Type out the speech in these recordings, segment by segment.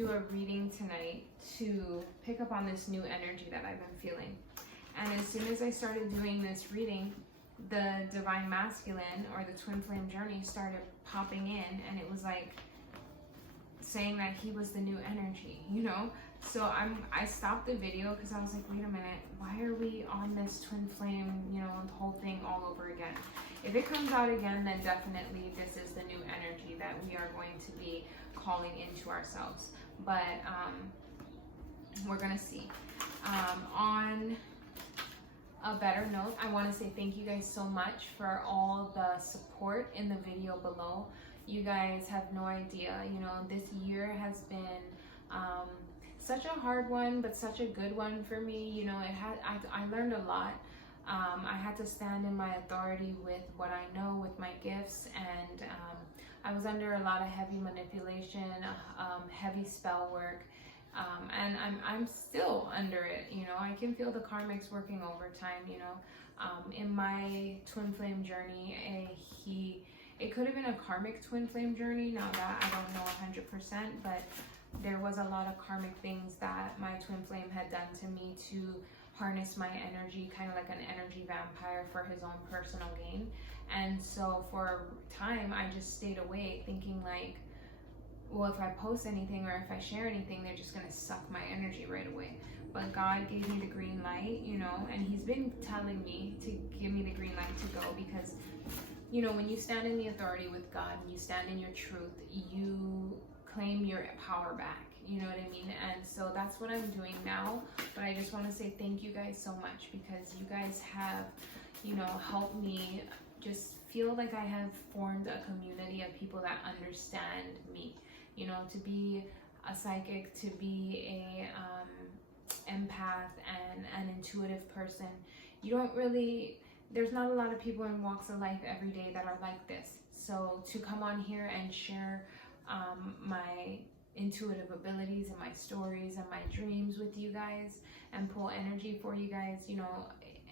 Do a reading tonight to pick up on this new energy that I've been feeling. And as soon as I started doing this reading, the divine masculine or the twin flame journey started popping in, and it was like saying that he was the new energy, you know? So I stopped the video because I was like, wait a minute, why are we on this twin flame, you know, the whole thing all over again? If it comes out again, then definitely this is the new energy that we are going to be calling into ourselves. But we're gonna see. On a better note, I want to say thank you guys so much for all the support in the video below. You guys have no idea, you know, this year has been such a hard one, but such a good one for me. You know, I learned a lot. I had to stand in my authority with what I know, with my gifts, and I was under a lot of heavy manipulation, heavy spell work, and I'm still under it. You know, I can feel the karmics working overtime. You know, in my twin flame journey, it could have been a karmic twin flame journey. Now that I don't know 100%, but there was a lot of karmic things that my twin flame had done to me to harness my energy, kind of like an energy vampire for his own personal gain. And so for a time, I just stayed away thinking like, well, if I post anything or if I share anything, they're just gonna suck my energy right away. But God gave me the green light, you know, and he's been telling me to give me the green light to go because, you know, when you stand in the authority with God and you stand in your truth, you claim your power back. You know what I mean? And so that's what I'm doing now. But I just want to say thank you guys so much because you guys have, you know, helped me just feel like I have formed a community of people that understand me. You know, to be a psychic, to be a empath and an intuitive person, you don't really, there's not a lot of people in walks of life every day that are like this. So to come on here and share my intuitive abilities and my stories and my dreams with you guys and pull energy for you guys, you know,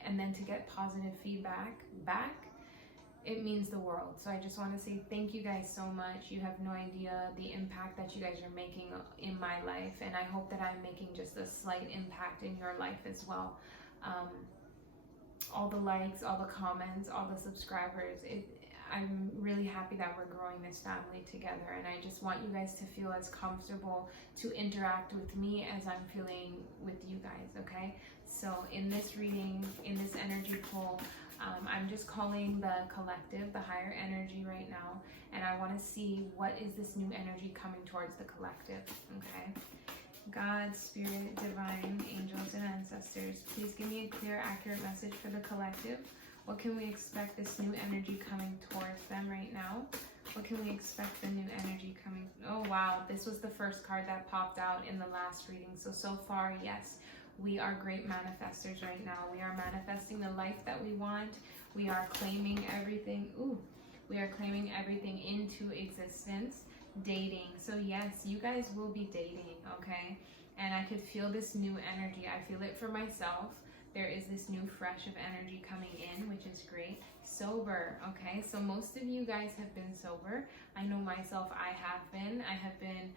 and then to get positive feedback back, it means the world. So I just want to say thank you guys so much. You have no idea the impact that you guys are making in my life, and I hope that I'm making just a slight impact in your life as well. All the likes, all the comments, all the subscribers, I'm really happy that we're growing this family together, and I just want you guys to feel as comfortable to interact with me as I'm feeling with you guys, okay? So in this reading, in this energy pull, I'm just calling the collective, the higher energy right now, and I want to see what is this new energy coming towards the collective, okay? God, Spirit, Divine, Angels, and Ancestors, please give me a clear, accurate message for the collective. What can we expect this new energy coming towards them right now? What can we expect the new energy coming? Oh, wow. This was the first card that popped out in the last reading. So far, yes, we are great manifestors right now. We are manifesting the life that we want. We are claiming everything. Ooh, we are claiming everything into existence. Dating. So yes, you guys will be dating, okay? And I could feel this new energy. I feel it for myself. There is this new fresh of energy coming in, which is great. Sober, okay? So most of you guys have been sober. I know myself, I have been. I have been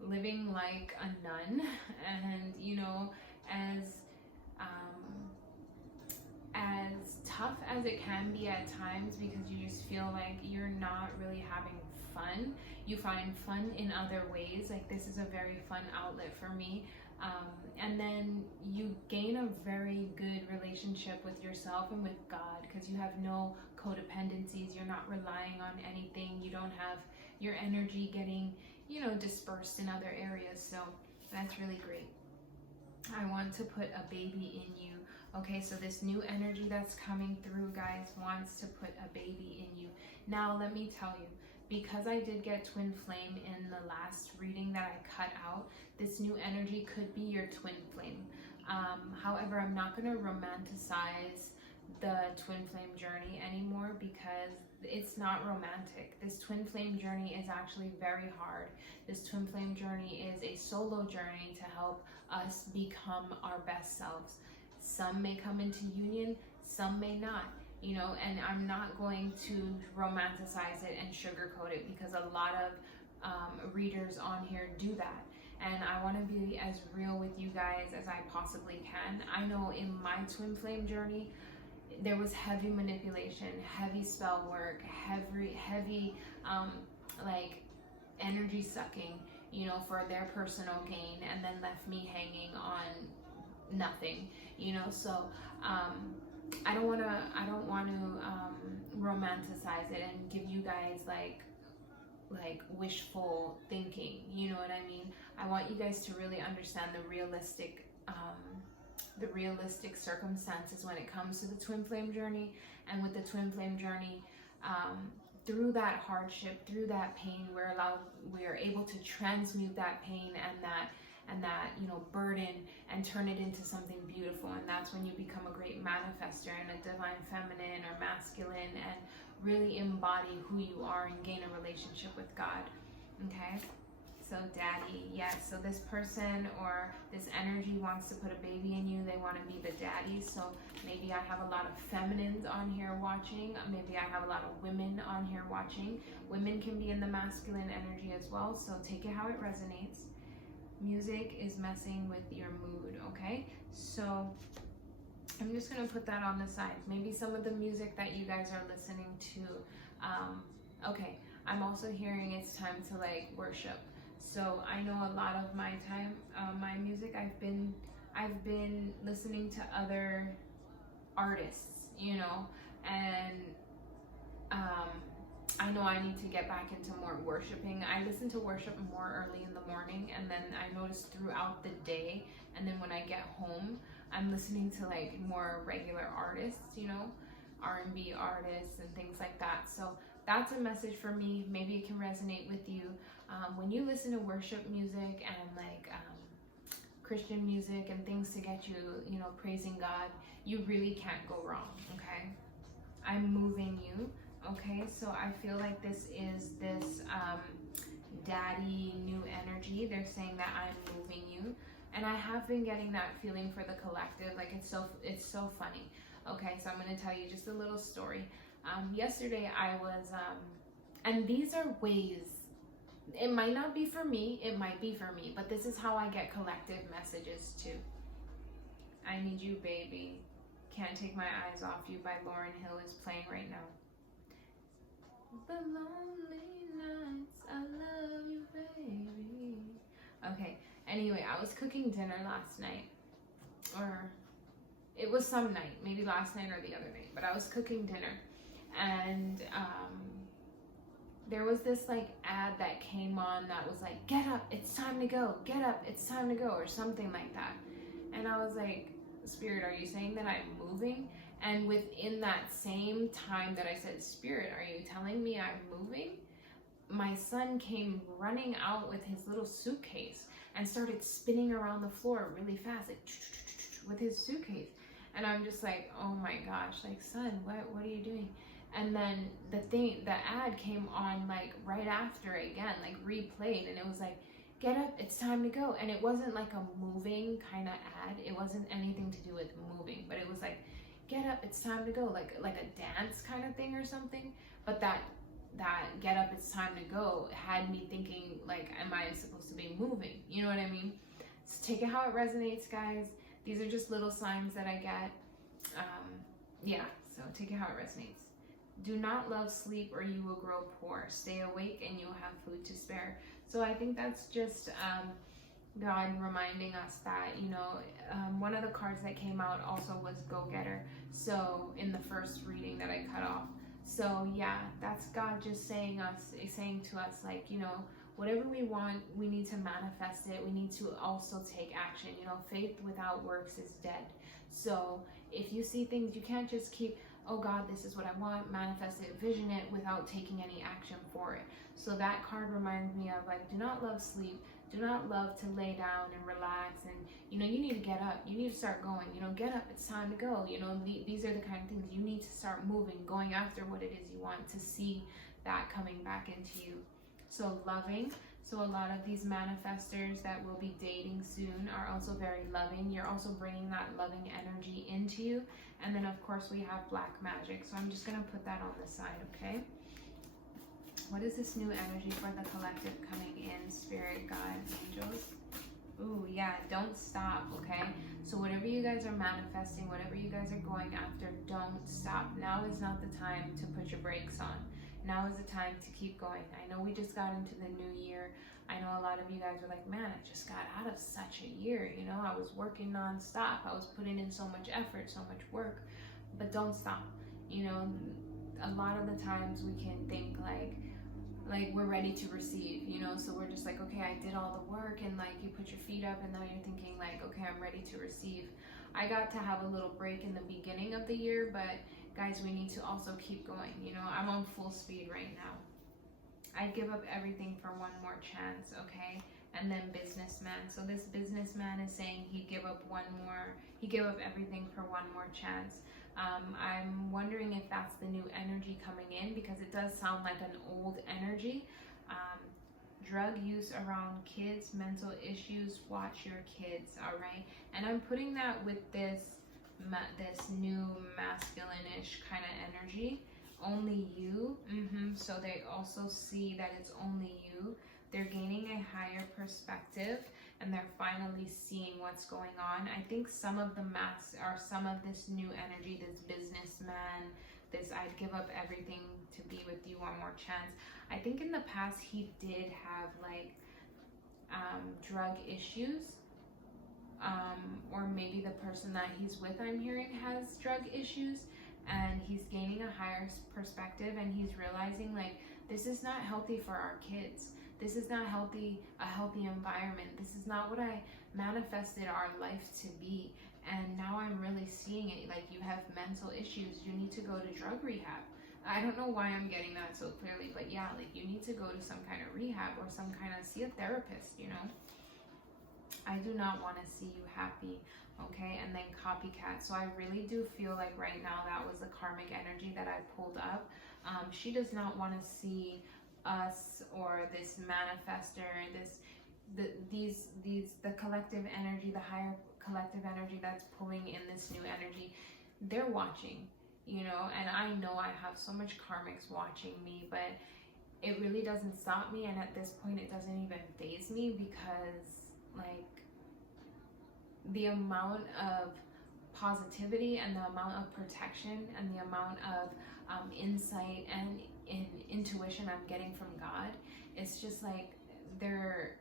living like a nun, and you know, as tough as it can be at times, because you just feel like you're not really having fun. You find fun in other ways. Like this is a very fun outlet for me. And then you gain a very good relationship with yourself and with God because you have no codependencies. You're not relying on anything. You don't have your energy getting, you know, dispersed in other areas. So that's really great. I want to put a baby in you. Okay, so this new energy that's coming through, guys, wants to put a baby in you. Now, let me tell you, because I did get twin flame in the last reading that I cut out, this new energy could be your twin flame. However, I'm not going to romanticize the twin flame journey anymore because it's not romantic. This twin flame journey is actually very hard. This twin flame journey is a solo journey to help us become our best selves. Some may come into union, some may not. You know, and I'm not going to romanticize it and sugarcoat it because a lot of readers on here do that. and I want to be as real with you guys as I possibly can. I know in my twin flame journey, there was heavy manipulation, heavy spell work, heavy like energy sucking, you know, for their personal gain, and then left me hanging on nothing, you know. So I don't want to romanticize it and give you guys like wishful thinking, you know what I mean? I want you guys to really understand the realistic circumstances when it comes to the twin flame journey. And with the twin flame journey, through that hardship, through that pain, we are able to transmute that pain and that you know, burden, and turn it into something beautiful. And that's when you become a great manifester and a divine feminine or masculine, and really embody who you are and gain a relationship with God. Okay, so daddy, yes. So this person or this energy wants to put a baby in you. They want to be the daddy. So maybe I have a lot of feminines on here watching. Maybe I have a lot of women on here watching. Women can be in the masculine energy as well. So take it how it resonates. Music is messing with your mood, okay? So I'm just gonna put that on the side. Maybe some of the music that you guys are listening to. Okay, I'm also hearing it's time to like worship. So I know a lot of my time, my music, I've been listening to other artists, you know, and I know I need to get back into more worshiping. I listen to worship more early in the morning, and then I notice throughout the day, and then when I get home, I'm listening to like more regular artists, you know, R&B artists and things like that. So that's a message for me. Maybe it can resonate with you. When you listen to worship music and like Christian music and things to get you, you know, praising God, you really can't go wrong, okay? I'm moving you. Okay, so I feel like this is this daddy new energy. They're saying that I'm moving you, and I have been getting that feeling for the collective. Like it's so funny. Okay, so I'm going to tell you just a little story. Yesterday I was and these are ways. It might not be for me. It might be for me, but this is how I get collective messages too. I Need You, Baby. Can't Take My Eyes Off You by Lauryn Hill is playing right now. The lonely nights, I love you, baby. Okay, anyway, I was cooking dinner last night, or it was some night, maybe last night or the other night, but I was cooking dinner, and there was this like ad that came on that was like, get up, it's time to go, get up, it's time to go, or something like that. And I was like, Spirit, are you saying that I'm moving? And within that same time that I said, Spirit, are you telling me I'm moving? My son came running out with his little suitcase and started spinning around the floor really fast, like with his suitcase. And I'm just like, oh my gosh, like, son, what are you doing? And then the ad came on like right after again, like replayed, and it was like, get up, it's time to go. And it wasn't like a moving kind of ad. It wasn't anything to do with moving, but it was like, get up, it's time to go, like a dance kind of thing or something. But that get up, it's time to go had me thinking like, am I supposed to be moving? You know what I mean? So take it how it resonates, guys. These are just little signs that I get. Yeah, so take it how it resonates. Do not love sleep or you will grow poor. Stay awake and you'll have food to spare. So I think that's just God reminding us that, you know, one of the cards that came out also was Go-Getter. So in the first reading that I cut off. So yeah, that's God just saying to us, like, you know, whatever we want, we need to manifest it. We need to also take action. You know, faith without works is dead. So if you see things, you can't just keep, oh God, this is what I want, manifest it, vision it without taking any action for it. So that card reminds me of like, do not love sleep. Do not love to lay down and relax, and you know, you need to get up, you need to start going, you know, get up, it's time to go. You know, these are the kind of things you need to start moving, going after what it is you want, to see that coming back into you. So loving. So a lot of these manifestors that will be dating soon are also very loving. You're also bringing that loving energy into you. And then of course we have black magic. So I'm just going to put that on the side, okay? What is this new energy for the collective coming in? Spirit, guides, angels. Yeah, don't stop, okay? So whatever you guys are manifesting, whatever you guys are going after, don't stop. Now is not the time to put your brakes on. Now is the time to keep going. I know we just got into the new year. I know a lot of you guys are like, man, I just got out of such a year. You know, I was working nonstop. I was putting in so much effort, so much work. But don't stop. You know, a lot of the times we can think like we're ready to receive, you know, so we're just like, okay, I did all the work, and like you put your feet up and now you're thinking like, okay, I'm ready to receive. I got to have a little break in the beginning of the year, but guys, we need to also keep going. You know, I'm on full speed right now. I give up everything for one more chance, okay? And then businessman. So this businessman is saying he gave up everything for one more chance. I'm wondering if that's the new energy coming in, because it does sound like an old energy. Drug use around kids, mental issues, watch your kids, all right? And I'm putting that with this new masculine-ish kind of energy. Only you. So they also see that it's only you. They're gaining a higher perspective, and they're finally seeing what's going on. I think some of the some of this new energy, this businessman, this I'd give up everything to be with you, one more chance. I think in the past he did have like drug issues, or maybe the person that he's with, I'm hearing, has drug issues, and he's gaining a higher perspective, and he's realizing like this is not healthy for our kids. This is not a healthy environment. This is not what I manifested our life to be. And now I'm really seeing it. Like, you have mental issues. You need to go to drug rehab. I don't know why I'm getting that so clearly, but yeah, like you need to go to some kind of rehab or some kind of, see a therapist, you know. I do not want to see you happy, okay? And then copycat. So I really do feel like right now that was the karmic energy that I pulled up. She does not want to see us or this manifester, the collective energy, the higher collective energy that's pulling in this new energy. They're watching, you know, and I know I have so much karmics watching me, but it really doesn't stop me, and at this point it doesn't even faze me, because like the amount of positivity and the amount of protection and the amount of insight and intuition I'm getting from God, it's just like their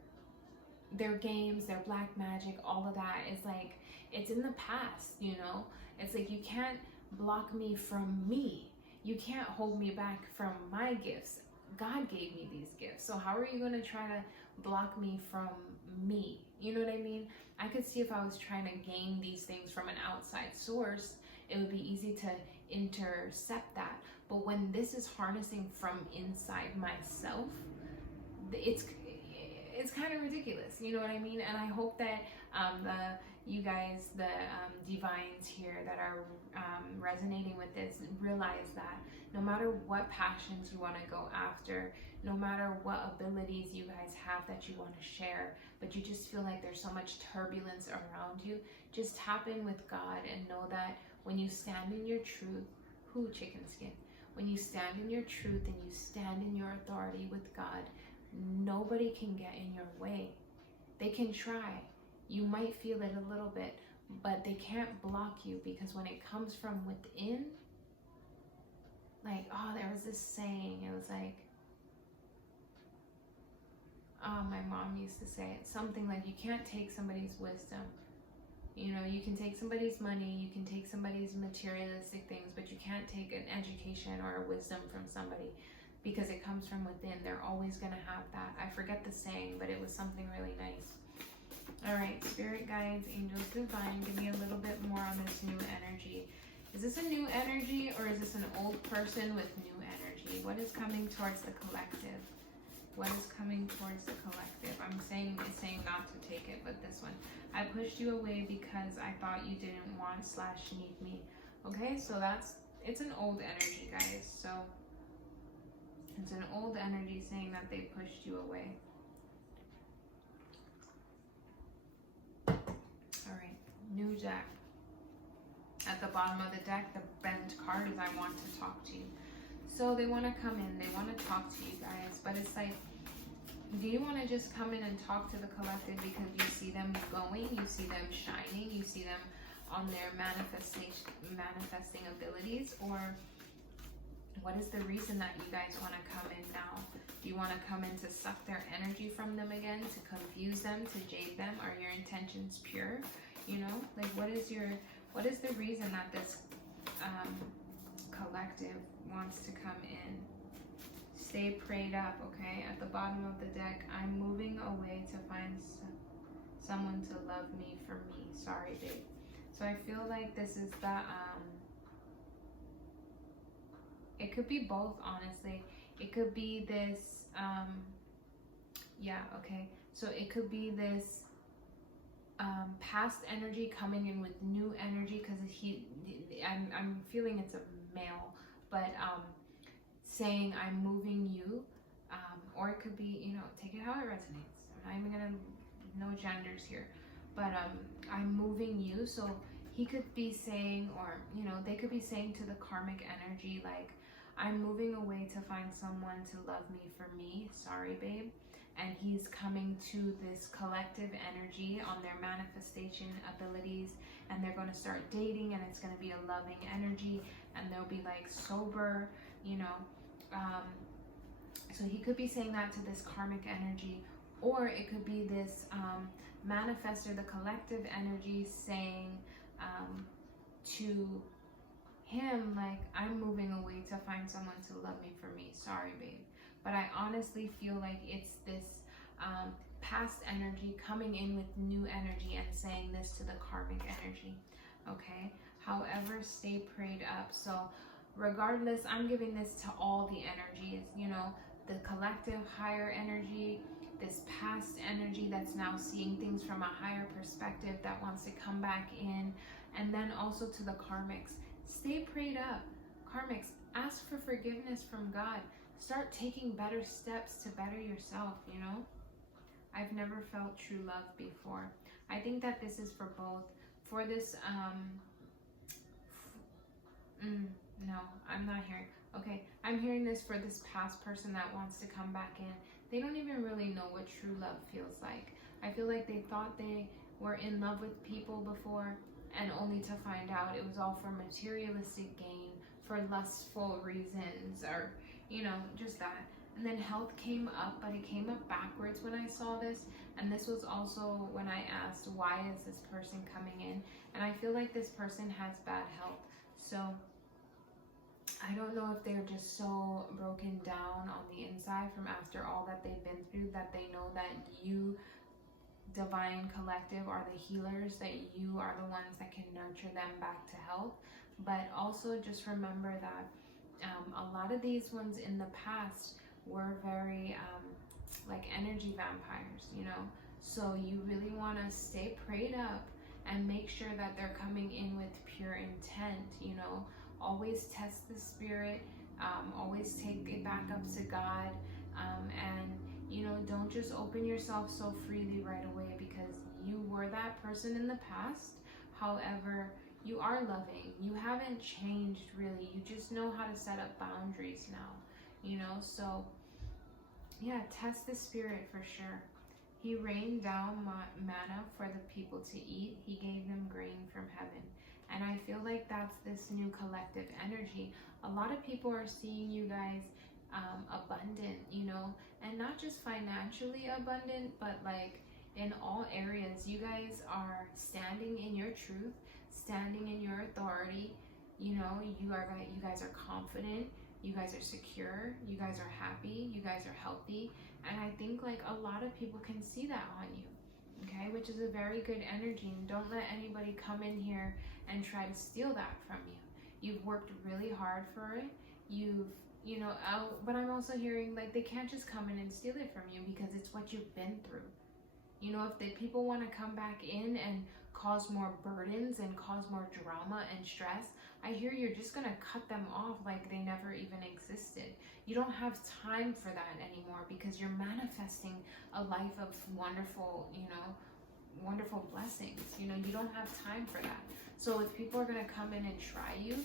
games, their black magic, all of that is like, it's in the past, you know. It's like, you can't block me from me. You can't hold me back from my gifts. God gave me these gifts, so how are you going to try to block me from me? You know what I mean? I could see if I was trying to gain these things from an outside source, it would be easy to intercept that. But when this is harnessing from inside myself, it's kind of ridiculous, you know what I mean? And I hope that you guys, the divines here that are resonating with this, realize that no matter what passions you want to go after, no matter what abilities you guys have that you want to share, but you just feel like there's so much turbulence around you, just tap in with God and know that when you stand in your truth, chicken skin, when you stand in your truth and you stand in your authority with God, nobody can get in your way. They can try. You might feel it a little bit, but they can't block you, because when it comes from within, like, oh, there was this saying, it was like, oh, my mom used to say it, something like, you can't take somebody's wisdom. You know, you can take somebody's money, you can take somebody's materialistic things, but you can't take an education or a wisdom from somebody, because it comes from within. They're always going to have that. I forget the saying, but it was something really nice. All right, spirit guides, angels, divine, give me a little bit more on this new energy. Is this a new energy, or is this an old person with new energy? What is coming towards the collective? What is coming towards the collective? It's saying not to take it, but this one. I pushed you away because I thought you didn't want / need me. Okay, so it's an old energy, guys. So it's an old energy saying that they pushed you away. All right, new deck. At the bottom of the deck, the bent card is I want to talk to you. So they want to come in, they want to talk to you guys, but it's like, do you want to just come in and talk to the collective because you see them going, you see them shining, you see them on their manifesting abilities? Or what is the reason that you guys want to come in now? Do you want to come in to suck their energy from them again, to confuse them, to jade them? Are your intentions pure? You know, like what is the reason that this collective wants to come in? Stay prayed up, okay? At the bottom of the deck, I'm moving away to find someone to love me for me. Sorry, babe. So I feel like this is the, it could be both, honestly. It could be this, yeah, okay. So it could be this past energy coming in with new energy, because I'm feeling it's a male, but saying I'm moving you, or it could be, you know, take it how it resonates. I'm not even gonna, no genders here, but I'm moving you. So he could be saying, or you know, they could be saying to the karmic energy, like, I'm moving away to find someone to love me for me. Sorry, babe. And he's coming to this collective energy on their manifestation abilities, and they're going to start dating, and it's going to be a loving energy, and they'll be like sober, you know. So he could be saying that to this karmic energy, or it could be this manifestor, the collective energy, saying to him, like, I'm moving away to find someone to love me for me. Sorry, babe. But I honestly feel like it's this past energy coming in with new energy and saying this to the karmic energy, okay? However, stay prayed up. So regardless, I'm giving this to all the energies, you know, the collective higher energy, this past energy that's now seeing things from a higher perspective that wants to come back in, and then also to the karmics. Stay prayed up. Karmics, ask for forgiveness from God. Start taking better steps to better yourself, you know? I've never felt true love before. I think that this is for both. For this, no, I'm not hearing. Okay, I'm hearing this for this past person that wants to come back in. They don't even really know what true love feels like. I feel like they thought they were in love with people before, and only to find out it was all for materialistic gain, for lustful reasons, or, you know, just that. And then health came up, but it came up backwards when I saw this. And this was also when I asked, why is this person coming in? And I feel like this person has bad health. So I don't know if they're just so broken down on the inside from after all that they've been through, that they know that you, Divine Collective, are the healers, that you are the ones that can nurture them back to health. But also just remember that a lot of these ones in the past were very like energy vampires, you know. So you really want to stay prayed up and make sure that they're coming in with pure intent, you know. Always test the spirit, always take it back up to God, and, you know, don't just open yourself so freely right away, because you were that person in the past. However, you are loving. You haven't changed really. You just know how to set up boundaries now, you know. So yeah, test the spirit for sure. He rained down manna for the people to eat. He gave them grain from heaven. And I feel like that's this new collective energy. A lot of people are seeing you guys abundant, you know, and not just financially abundant, but like in all areas. You guys are standing in your truth, standing in your authority. You know, you guys are confident. You guys are secure. You guys are happy. You guys are healthy. And I think like a lot of people can see that on you. Okay, which is a very good energy, and don't let anybody come in here and try to steal that from you. You've worked really hard for it. You know, but I'm also hearing like they can't just come in and steal it from you, because it's what you've been through. You know, if the people want to come back in and cause more burdens and cause more drama and stress, I hear you're just going to cut them off like they never even existed. You don't have time for that anymore, because you're manifesting a life of wonderful, you know, wonderful blessings. You know, you don't have time for that. So if people are going to come in and try you,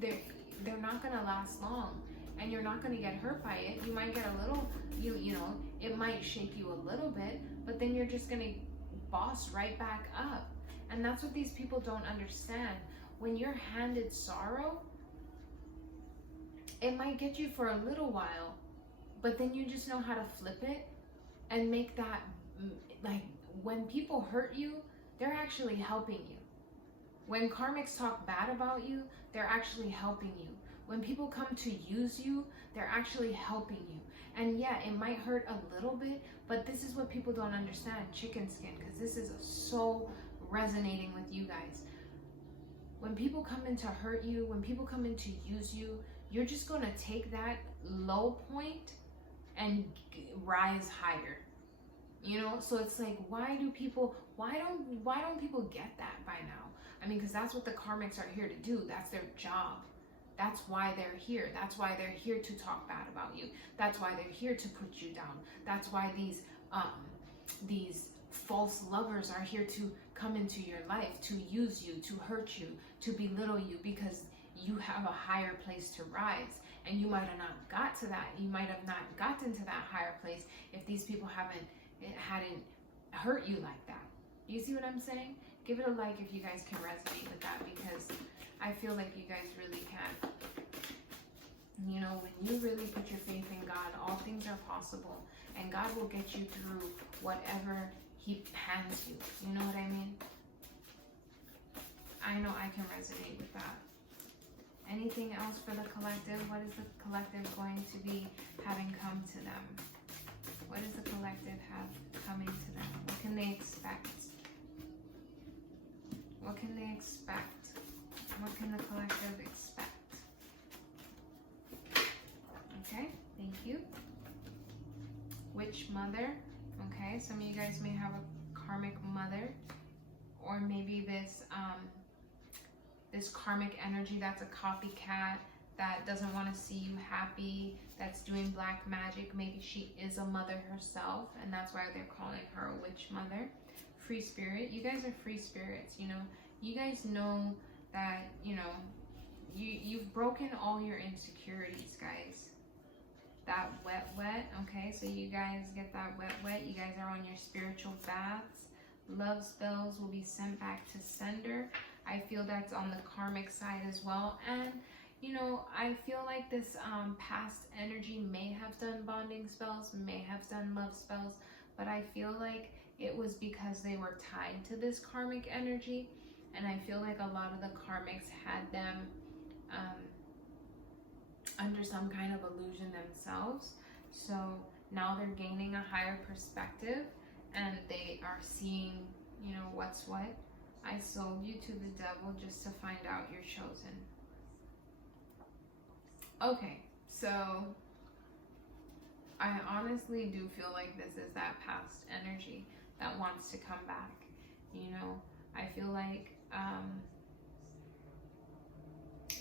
they're not going to last long, and you're not going to get hurt by it. You might get a little, you know, it might shake you a little bit, but then you're just going to boss right back up. And that's what these people don't understand. When you're handed sorrow, it might get you for a little while, but then you just know how to flip it and make that, like, when people hurt you, they're actually helping you. When karmics talk bad about you, they're actually helping you. When people come to use you, they're actually helping you. And yeah, it might hurt a little bit, but this is what people don't understand, chicken skin, because this is so resonating with you guys. When people come in to hurt you, when people come in to use you, you're just going to take that low point and rise higher. You know, so it's like, why don't people get that by now? I mean, because that's what the karmics are here to do. That's their job. That's why they're here. That's why they're here to talk bad about you. That's why they're here to put you down. That's why these false lovers are here to come into your life, to use you, to hurt you, to belittle you, because you have a higher place to rise. And you might have not got to that. You might have not gotten to that higher place if these people hadn't hurt you like that. You see what I'm saying? Give it a like if you guys can resonate with that, because I feel like you guys really can. You know, when you really put your faith in God, all things are possible. And God will get you through whatever He hands you. You know what I mean? I know I can resonate with that. Anything else for the collective? What is the collective going to be having come to them? What does the collective have coming to them? What can they expect? What can they expect? What can the collective expect? Okay, thank you. Witch mother. Okay, some of you guys may have a karmic mother, or maybe this karmic energy that's a copycat, that doesn't want to see you happy, that's doing black magic. Maybe she is a mother herself, and that's why they're calling her a witch mother. Free spirit. You guys are free spirits, you know. You guys know that, you know, you've broken all your insecurities, guys. That wet, okay? So you guys get that wet. You guys are on your spiritual baths. Love spells will be sent back to sender. I feel that's on the karmic side as well. And, you know, I feel like this past energy may have done bonding spells, may have done love spells, but I feel like it was because they were tied to this karmic energy. And I feel like a lot of the karmics had them under some kind of illusion themselves. So now they're gaining a higher perspective, and they are seeing, you know, what's what. I sold you to the devil just to find out you're chosen. Okay, so I honestly do feel like this is that past energy that wants to come back. You know, I feel like,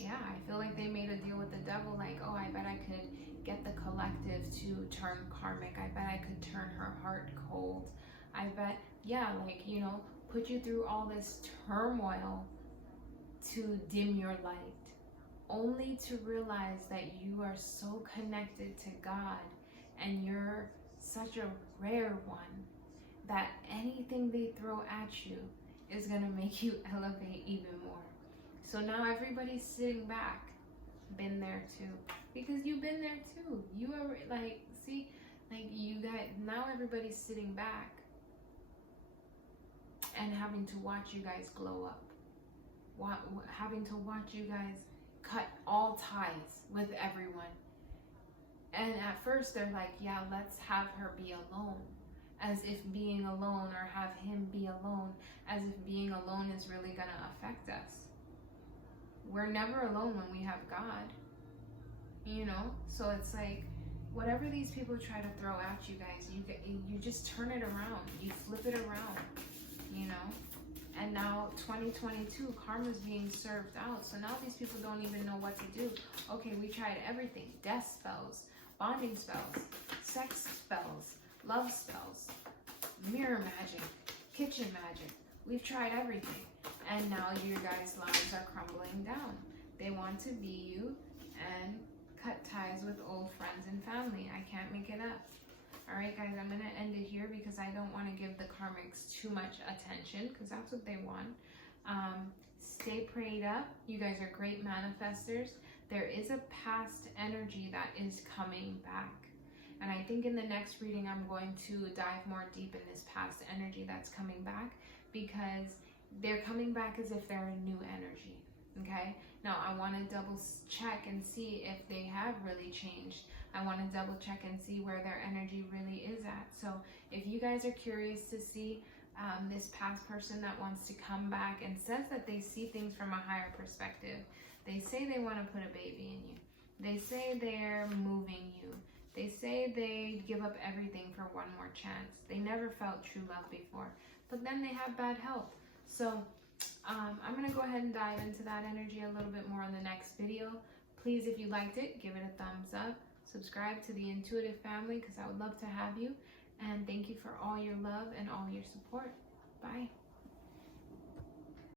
I feel like they made a deal with the devil, like, oh, I bet I could get the collective to turn karmic. I bet I could turn her heart cold. I bet, like, you know, put you through all this turmoil to dim your light, only to realize that you are so connected to God and you're such a rare one that anything they throw at you is going to make you elevate even more. So now everybody's sitting back. Been there too. Because you've been there too. You are like, see, like you guys, now everybody's sitting back and having to watch you guys glow up. Having to watch you guys cut all ties with everyone. And at first they're like, yeah, let's have her be alone. As if being alone, or have him be alone, as if being alone is really going to affect us. We're never alone when we have God, you know? So it's like, whatever these people try to throw at you guys, you just turn it around. You flip it around, you know? And now 2022, karma's being served out. So now these people don't even know what to do. Okay, we tried everything. Death spells, bonding spells, sex spells, love spells, mirror magic, kitchen magic. We've tried everything. And now your guys' lives are crumbling down. They want to be you and cut ties with old friends and family. I can't make it up. Alright guys, I'm going to end it here because I don't want to give the karmics too much attention because that's what they want. Stay prayed up. You guys are great manifestors. There is a past energy that is coming back. And I think in the next reading, I'm going to dive more deep in this past energy that's coming back, because they're coming back as if they're a new energy. Okay? Now, I want to double check and see if they have really changed. I want to double check and see where their energy really is at. So if you guys are curious to see this past person that wants to come back and says that they see things from a higher perspective, they say they want to put a baby in you. They say they're moving you. They say they give up everything for one more chance. They never felt true love before, but then they have bad health. So I'm going to go ahead and dive into that energy a little bit more in the next video. Please, if you liked it, give it a thumbs up. Subscribe to the Intuitive family because I would love to have you. And thank you for all your love and all your support. Bye.